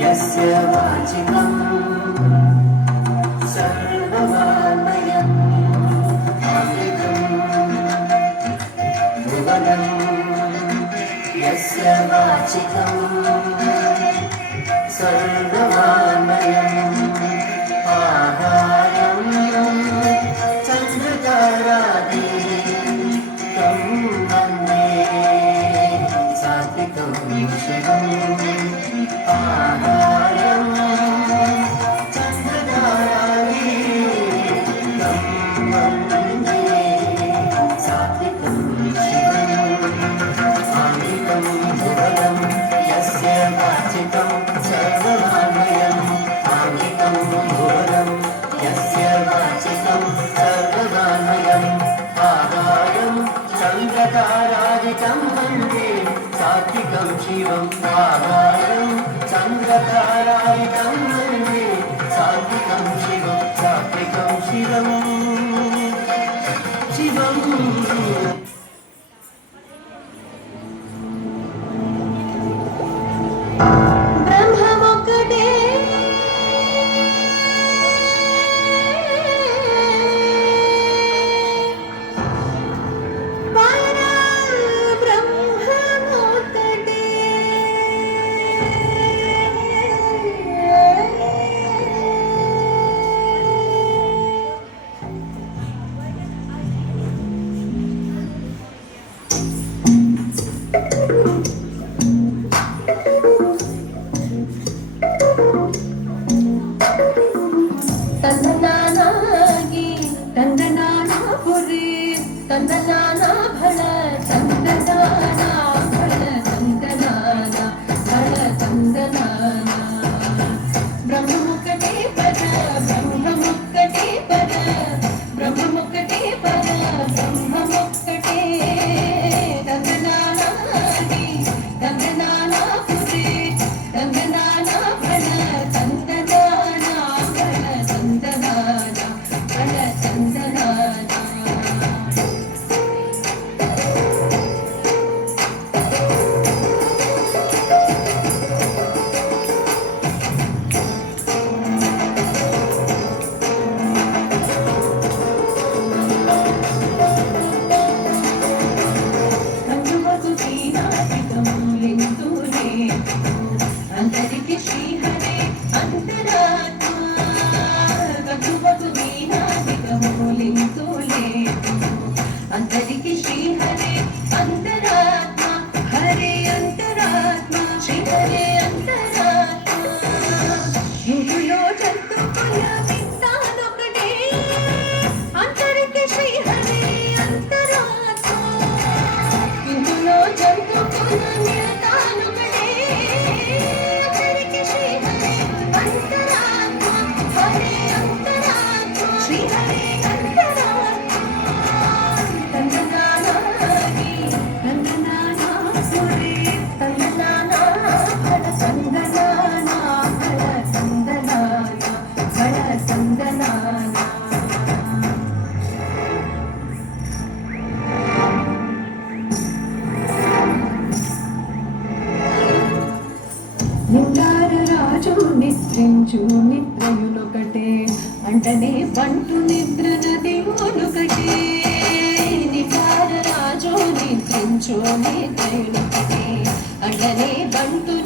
यस्य वाचिकं सर्ववाङ्मयं अमृतं भुवनं यस्य वाचिकं सर्ववाङ्मयम् आहारं चन्द्रतारादि तं वन्दे सात्विकं शिवम् चन्द्रतारादितं वन्दे सात्विकं शिवम् आहारं चन्द्रतारादितं वन्दे सात्विकं शिवं सात्विकं शिवम् शिवम् ತಂದನಾನಾ ಭಳ ತಂದನಾನಾ ಭಳ ತಂದನಾನಾ ಭಳ ತಂದನಾನಾ ಬ್ರಹ್ಮಮುಖಟೇ ಪರ ಬ್ರಹ್ಮಮುಖಟೇ ಪರ ಬ್ರಹ್ಮಮುಖಟೇ ಪರ ಬ್ರಹ್ಮಮುಖಟೇ ತಂದನಾನಾಗಿ ತಂದನಾನಾ ಪುರಿ ತಂದನಾನಾ ಭಳ ತಂದನಾನಾ ಭಳ ತಂದನಾನಾ ಭಳ ತಂದನಾನಾ अंतरिक श्रीहरे अंतरात्मा वधुवधु वीणादिकमूलितुले अंतरिक श्रीहरे अंतरात्मा हरे अंतरात्मा श्रीहरे अंतरात्मा युगुलो जंतुकुल वित्तानोकटे अंतरिक श्रीहरे अंतरात्मा युगुलो जंतुकुल నిద్రారరాజు నిద్రించు నిద్రయునొకటే అంటనే బంటు నిద్ర నదియునొకటే నిద్రారరాజు నిద్రించు నిద్రయునొకటే అంటనే బంటు